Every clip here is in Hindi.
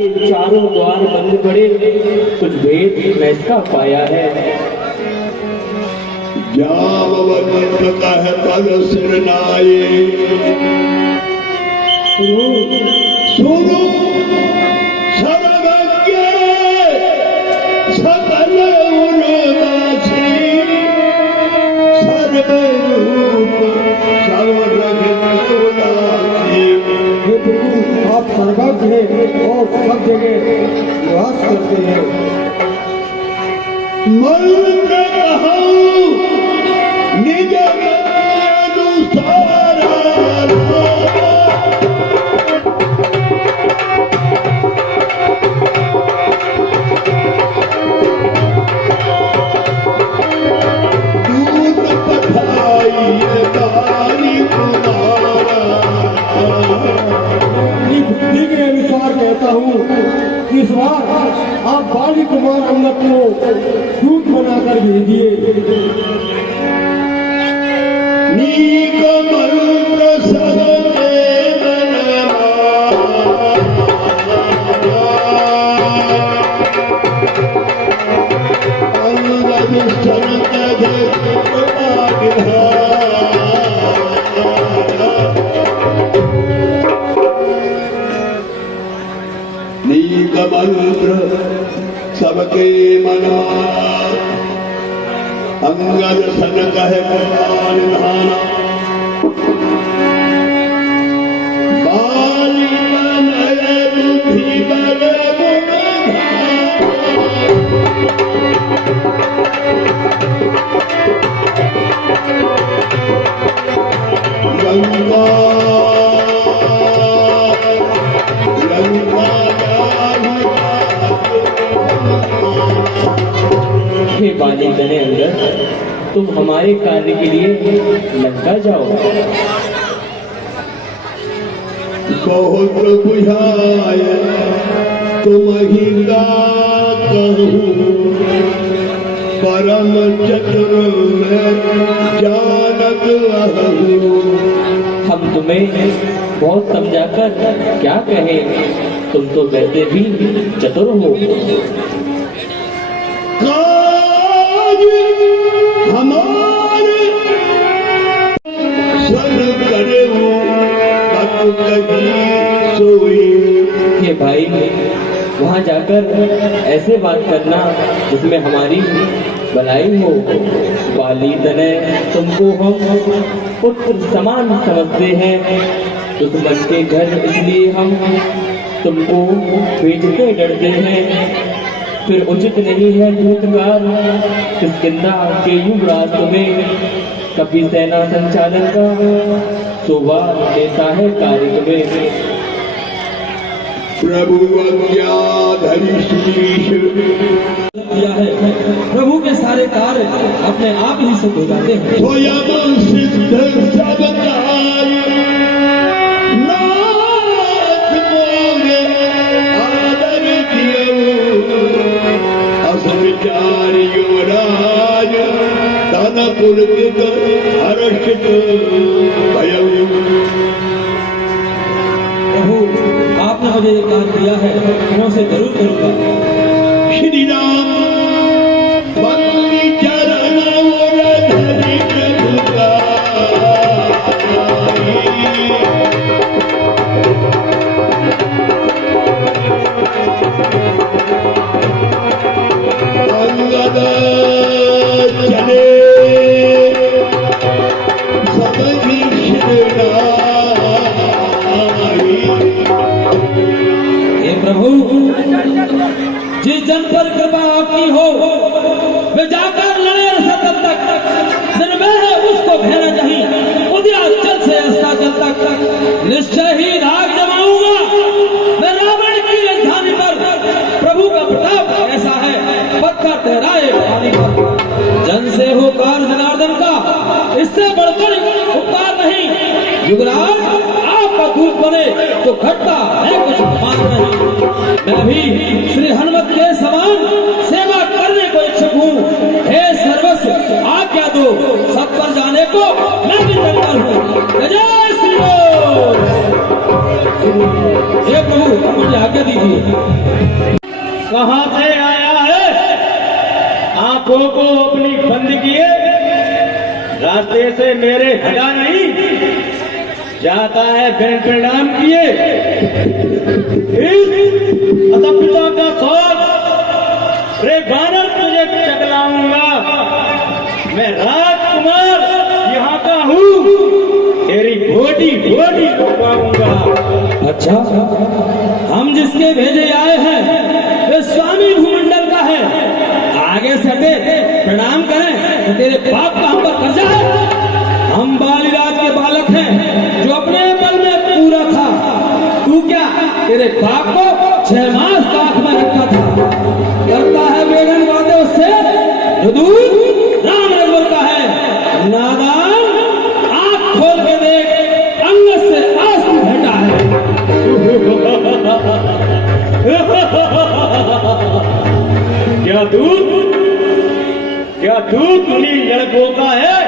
के चारों द्वार बंद पड़े, कुछ भेद मैं इसका पाया है। जामवंत कह पद सिर नाये, सुनो सर्वज्ञ सकल उर्वशी, सर्वरूप सर्वजगत उदासी। हे प्रभु, आप सर्वज्ञ हैं और सब जगह निवास करते हैं। मंत्र कहूँ निज अनुसार, दूत पठाइए तारी तुम्हारा। अपनी बुद्धि के अनुसार कहता हूँ कि इस बार आप बाली कुमार अंगद को दूत बनाकर भेजिए। नीक मंत्र सबके मन अंगद संत नीक मंत्र सबके मना, अंगद सन कहे कुमार धाना। बाली तनय बुद्धि बल गुण गंगा हे बाली तने अंगद, तुम हमारे कार्य के लिए लंका जाओ। बहुत बुझाय तुम ही कहूँ, परम चतुर में जानक अहूँ। हम तुम्हें बहुत समझाकर क्या कहें, तुम तो वैसे भी चतुर हो। काज हमारे सन करे सोई। हे भाई, वहाँ जाकर ऐसे बात करना जिसमें हमारी भलाई हो। बाली तनय तुमको हम पुत्र समान समझते हैं, दुश्मन के घर इसलिए हम तुमको भेजते डरते हैं। फिर उचित नहीं है दूतकार किष्किंधा के युवराज तुम्हें, कभी सेना संचालन का शोभा देता है कार्य तुम्हें। प्रभु धरी शीश किया है, प्रभु के सारे कार्य अपने आप ही सिद्ध हो जाते हैं। स्वयं सिद्ध सब कार्य, नाथ मोरे आदर दियो। अस विचारियो राज धन पुलकित हर्षित भयउ। प्रभु, आपने मुझे ये कार्य दिया है, मैं उसे जरूर करूंगा। श्री राम वंदे चरण और धरि प्रभु का। अंगद चले समझी प्रभु, जिस जन पर कृपा आपकी हो वे जाकर लड़े सतत तक, निर्भय है उसको भेना चाहिए। उदयाचल से अस्ताचल तक निश्चय ही राग जमाऊंगा मैं रावण की राजधानी पर। प्रभु का प्रताप ऐसा है, पत्थर ठहराए पानी पर। जन से हो कार जनार्दन का, इससे बढ़कर उपकार नहीं। युवराज आपका दूत बने तो घटता है कुछ मान नहीं। मैं भी श्री हनुमत के समान सेवा करने को इच्छुक हूँ। हे सर्वस्व आज्ञा दो, सब पर जाने को मैं भी तैयार हूँ। जय श्री राम। हे प्रभु, मुझे आज्ञा दीजिए। कहां से आया है? आंखों को अपनी बंद किए रास्ते से मेरे हटा नहीं जाता है बिन प्रणाम किए। पिता का सोच रे बानर तुझे चकलाऊंगा। मैं राजकुमार यहाँ का हूँ तेरी बोटी बोटी पाऊंगा। अच्छा, हम जिसके भेजे आए हैं वे स्वामी भूमंडल का है। आगे से हटे, प्रणाम करें तो तेरे बाप का हम पर कर्जा है। हम बालीराज के बालक हैं जो अपने बल में पूरा था। तू क्या तेरे बाप को 6 मास काख में रखा था? करता है वेगन बातें उससे जो दूध राम रघुवर का है। नादान, आंख खोल के देख, अंग से आंसू घटा है। क्या दूध उन्हीं लड़कों का है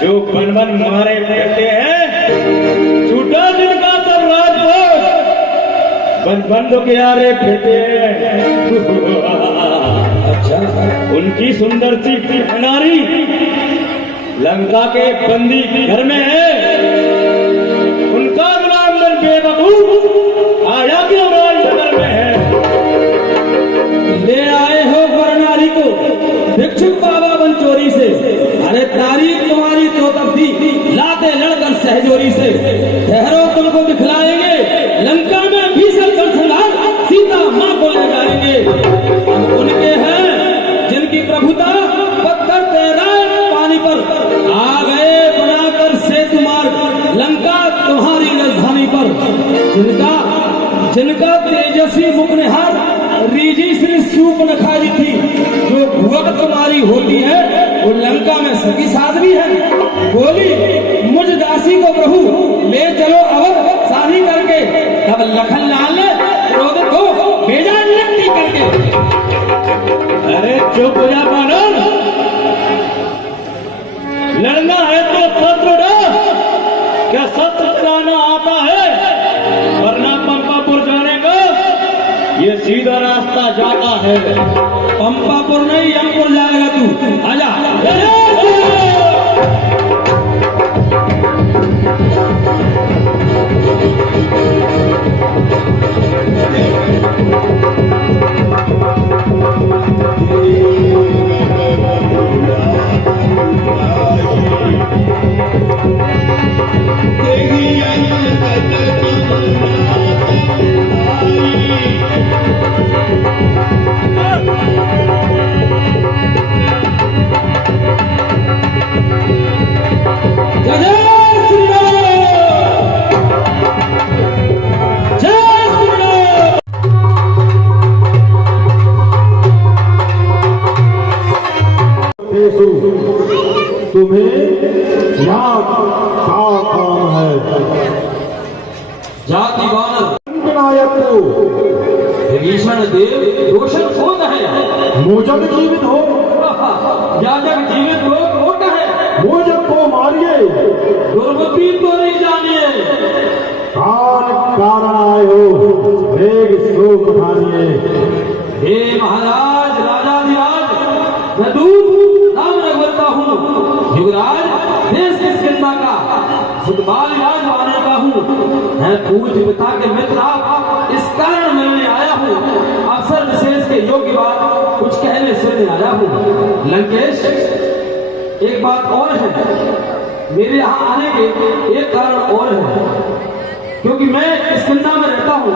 जो बन बन मारे फिरते हैं? छूटा जिनका सब राजभोग बन बन तो क्यारे फिरते हैं। अच्छा, उनकी सुंदर सी नारी लंका के बंदी घर में है। उनका गुलाम बन बेवकूफ आया क्यों राजनगर में है? ले आए हो नारी को भिक्षुक बाबा बन चोरी से। अरे तारीफ तुम्हारी तो तब थी लाते लड़कर सहजोरी से। ठहरो, तुमको दिखलाएंगे लंका में भीषण संहार, सीता माँ को ले जाएंगे। हम उनके हैं जिनकी प्रभुता पत्थर तैराए पानी पर। आ गए बनाकर सेतु मार्ग लंका तुम्हारी राजधानी पर। जिनका तेजस्वी मुखनिहार रीजी श्री सूप नखाई थी। जो भुवक तुम्हारी होती है वो लंका में सती साध्वी है। बोली मुझ दासी को प्रभु ले चलो अवध शादी करके। तब लखन लाल ने क्रोधित को भेजा नट्टी करके। अरे चुप हो जा बानर, लड़ना है तो शस्त्र उठा। क्या शस्त्र चलाना आता है? वरना पंपापुर जाने का ये सीधा रास्ता जाता है। पंपापुर नहीं, यमपुर जाएगा तू। आजा। तुम्हें यहाँ क्या काम है? जाति वानर विनायक को विभीषण देव रोशन कौन है? मोजक जीवित हो, याजक जीवित हो कौन है? मोजक को मारिए। दुर्गति तो नहीं जानिए। कारण आए हो, वेग शोक मानिए। हे महाराज, राजाधिराज, मैं दूत राम रघुवर का हूँ। युवराज देश किस किस्सा का सुतबालीराज वाने का हूँ। मैं पूज्य पिता के मित्र आप, इस कारण मिलने आया हूँ। अवसर विशेष के योग्य बात कुछ कहने सुनने आया हूँ। लंकेश, एक बात और है, मेरे यहाँ आने के एक कारण और है। क्योंकि मैं इस किन्ना में रहता हूँ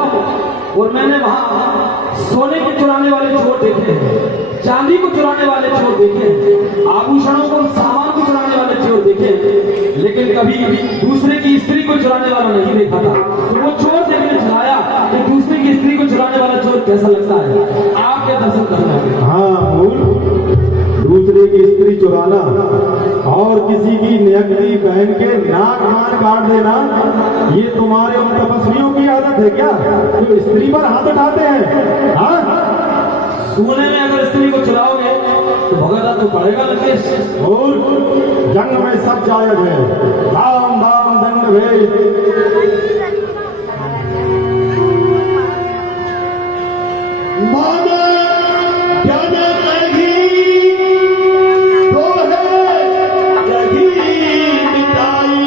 और मैंने वहाँ सोने को चुराने वाले चोर देखे हैं, चांदी को चुराने वाले चोर देखे हैं, आभूषणों को सामान को चुराने वाले चोर देखे हैं, लेकिन कभी दूसरे की स्त्री को चुराने वाला नहीं देखा था। तो वो चोर देखने चलाया कि दूसरे की स्त्री को चुराने वाला चोर कैसा लगता है। आपके दर्शन करना है। हाँ मूल, दूसरे की स्त्री चुराना और किसी की नियक्ति पहन के नाक कान काट देना, ये तुम्हारे उन तपस्वियों की आदत है क्या, जो स्त्री पर हाथ उठाते हैं? हाँ, सोने में अगर स्त्री को चुराओगे तो भगत तो पड़ेगा लंकेश। और जंग में सब जायज है, दाम दाम दंड भेद। मन जन कही तो है कही मिटाई।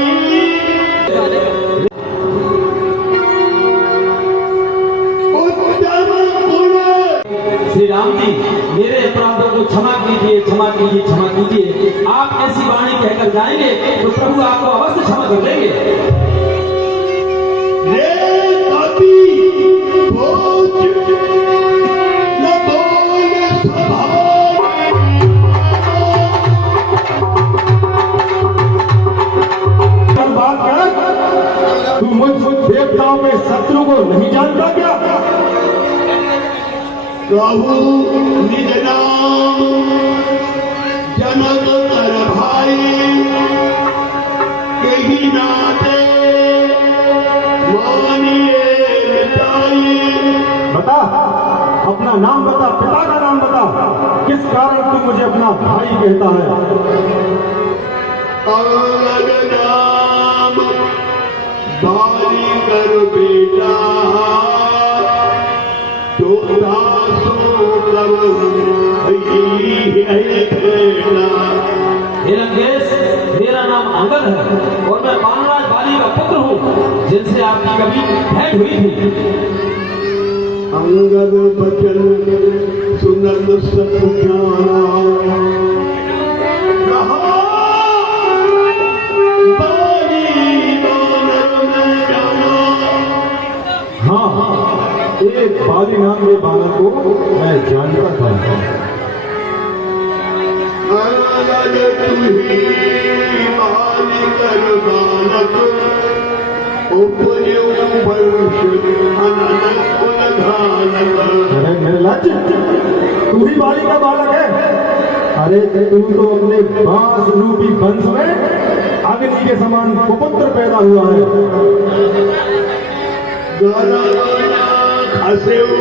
उत्तम गुण श्री राम जी, मेरे अपराधों को क्षमा कीजिए, क्षमा कीजिए, क्षमा कीजिए। आप ऐसी वाणी कहकर जाएंगे तो प्रभु आपको अवश्य क्षमा कर देंगे। रे कपि भोज न बोल स्वभाव। बात कर, तू मुझ देवताओं के शत्रु को नहीं जानता क्या? प्रभु निज नाम जनक कर भाई, कही नाते मानिए मिटाई। बता, अपना नाम बता, पिता का नाम बता। किस कारण तू मुझे अपना भाई कहता है? और नाम बाली कर बेटा, तो दासो करो हे लंकेश, मेरा नाम अंगद है और मैं बानराज बाली का पुत्र हूँ, जिनसे आपकी कभी भेंट हुई थी। अंगद बचन सुनंद सत्याना, कहा बाली बानर में जाना। हाँ, एक बाली नाम के बालक को मैं जानता था। अंगद तुही बाली कर बालक, उपजो वर्ष अनंत कुलधानक। अरे निर्लज्ज, तू ही बाली का बालक है? अरे तू तो अपने बांस रूपी वंश में अग्नि के समान कुपुत्र पैदा हुआ है। गराना खसेऊ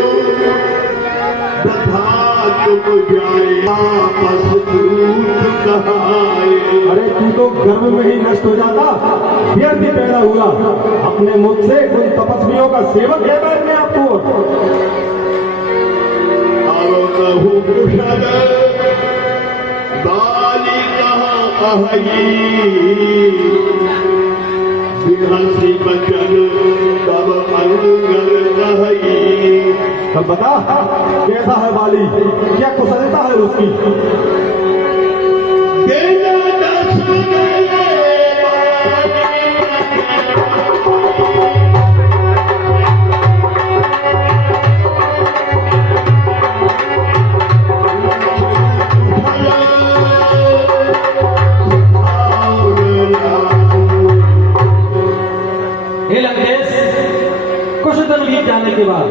तथा तुम जाए आपस दूत कहाए। अरे तू तो गर्भ में ही नष्ट हो जाता, व्यर्थ ही पैदा हुआ। अपने मुख से उन तपस्वियों का सेवक है मैं आपको। अब कहूँ कुशल बाली कहाँ कही, बिहसी बचन तब अंगद कही। तब बता, कैसा है बाली, क्या कुशलता है उसकी? बिना दर्शन हे लंकेश, कुछ दिन बीत जाने के बाद,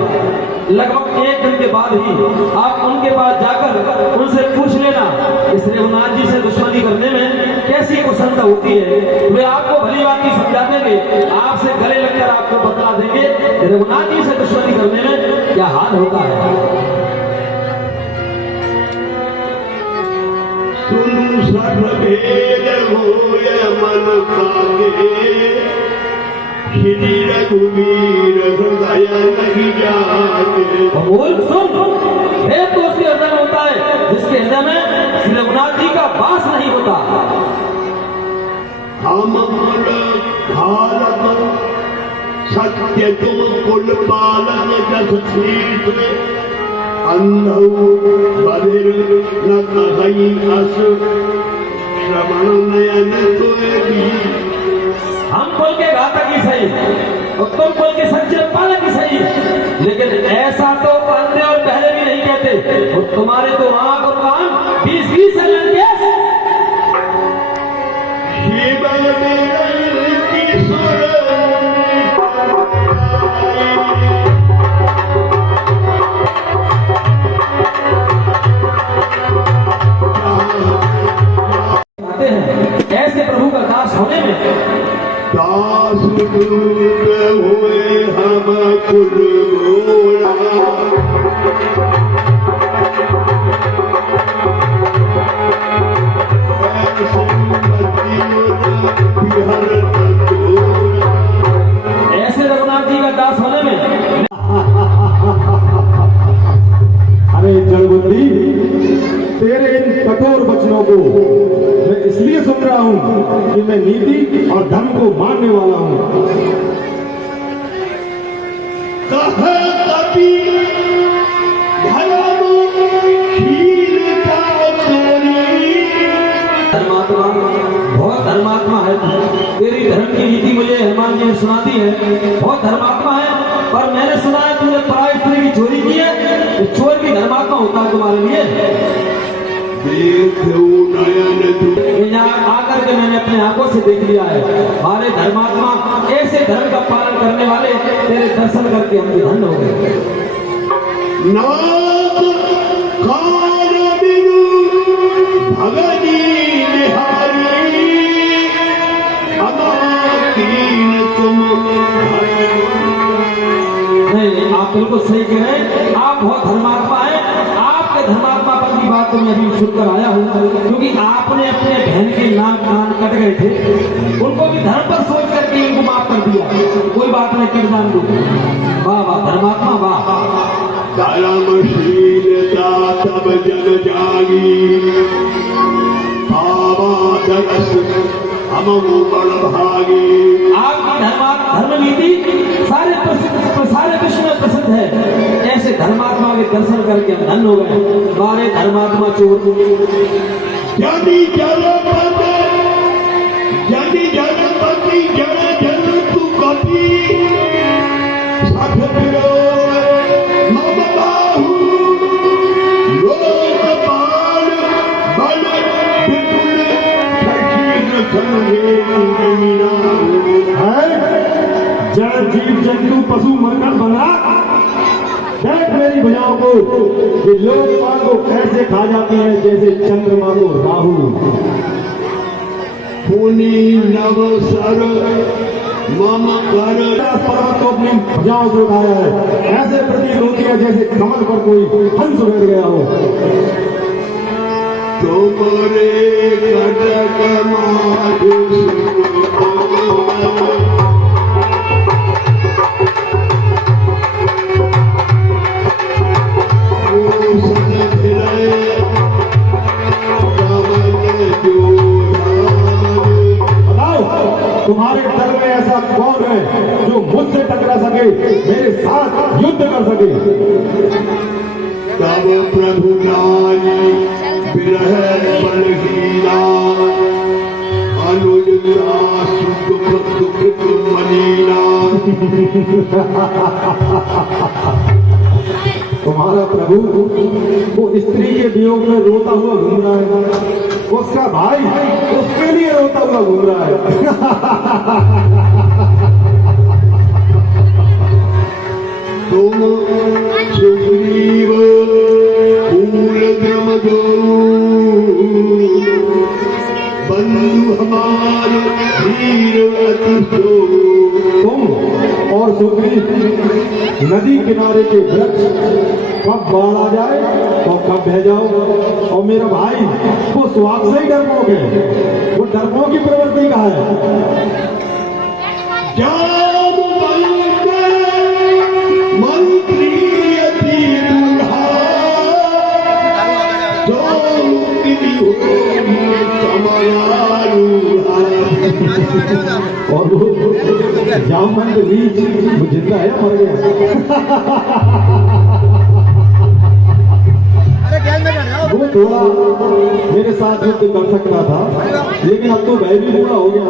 लगभग 1 दिन के बाद ही आप उनके पास जाकर उनसे पूछ लेना इस रघुनाथ जी से दुश्मनी करने में कैसी कुशलता होती है। वे आपको भली बात की समझा देंगे, आपसे गले लगकर आपको बता देंगे रघुनाथ जी से दुश्मनी करने में क्या हाल होता है। सुन सब भेद होय मन कागे, श्री रघुवीर हृदय नहीं जागे। बोल सुन, भेद तो उसके हृदय में होता है जिसके हृदय में श्री रघुनाथ जी का वास नहीं होता। हम भारत सत्य तुम कुल पालन जस शीत, अंधौ बधिर न कहीं अस, श्रवण नयन तुए भी। हम कुल के घातक ही सही और तुम कुल के सच्चे पालक ही सही, लेकिन ऐसा तो अंधे और पहले भी नहीं कहते। और तुम्हारे तो आंख और कान 20-20 है लंकेश। शिव किशोर आते हैं ऐसे प्रभु का दास होने में। दास हुए हम कुल बोला, ऐसे रघुनाथ जी का दास होने में होता है तुम्हारे लिए? देखो नयन ये यहाँ आकर के मैंने अपने आंखों से देख लिया है। हमारे धर्मात्मा ऐसे धर्म का पालन करने वाले तेरे दर्शन करके हम धन्य हो गए। नाथ खान बिनु भगनी निहारी अमातीन तुम। नहीं, आप बिल्कुल सही कह रहे हैं। आप बहुत धर्मात्मा हैं। आपके धर्मात्मा पर की बात तो मैं अभी सुनकर आया हूँ, क्योंकि आपने अपने बहन के नाक कान कट गए थे, उनको भी धर्म पर सोच करके उनको माफ कर दिया। कोई बात नहीं, किरदान दो। वाह वाह धर्मात्मा वाह। धर्मशीलता तब जन जागी बाबा दरस हम बड़ भागी। आपकी धर्म नीति सारे विश्व में प्रसिद्ध है। ऐसे धर्मात्मा के दर्शन करके हम धन्य हो गए। हमारे धर्मात्मा चोर यदि जनपति जन जन तू कपी सठ मम बाहु लोकपाल बल विपुल शशीन संगे मीना। जड़ जीव जंतु पशु मरकर बना देख मेरी भुजाओं को कि लोकपाल को कैसे खा जाती है जैसे चंद्रमा को राहु। पुनि नव सर मम कर पर्वत को अपनी भुजाओं से उठाया है, ऐसे प्रतीत होती है जैसे कमल पर कोई हंस बैठ गया हो। तुमरे कटक माधु तुम्हारे दल में ऐसा कौन है जो मुझसे टकरा सके, मेरे साथ युद्ध कर सके? तब प्रभु नारी विरह बलहीना अनुज दुख दुख मनीना। तुम्हारा प्रभु वो स्त्री के वियोग में रोता हुआ घूम रहा है, उसका भाई उसके लिए रोता हुआ घूम रहा है। तुम सुग्रीव फूल द्रम दो बंधु हमारे वीर अति दो। तुम और सुग्रीव नदी किनारे के वृक्ष कब बाढ़ आ जाए और कब बह जाओ, और मेरा भाई वो स्वाद से ही डरपोक है। वो डरपोक की प्रवृत्ति कहाँ है? जाम बलते मंत्री अति दूल्हा जो किसी हो चमयारूहा। और वो जामन के बीच वो जिंदा है मर गया। वो थोड़ा मेरे साथ युद्ध कर सकता था, लेकिन अब तो वह भी पूरा हो गया।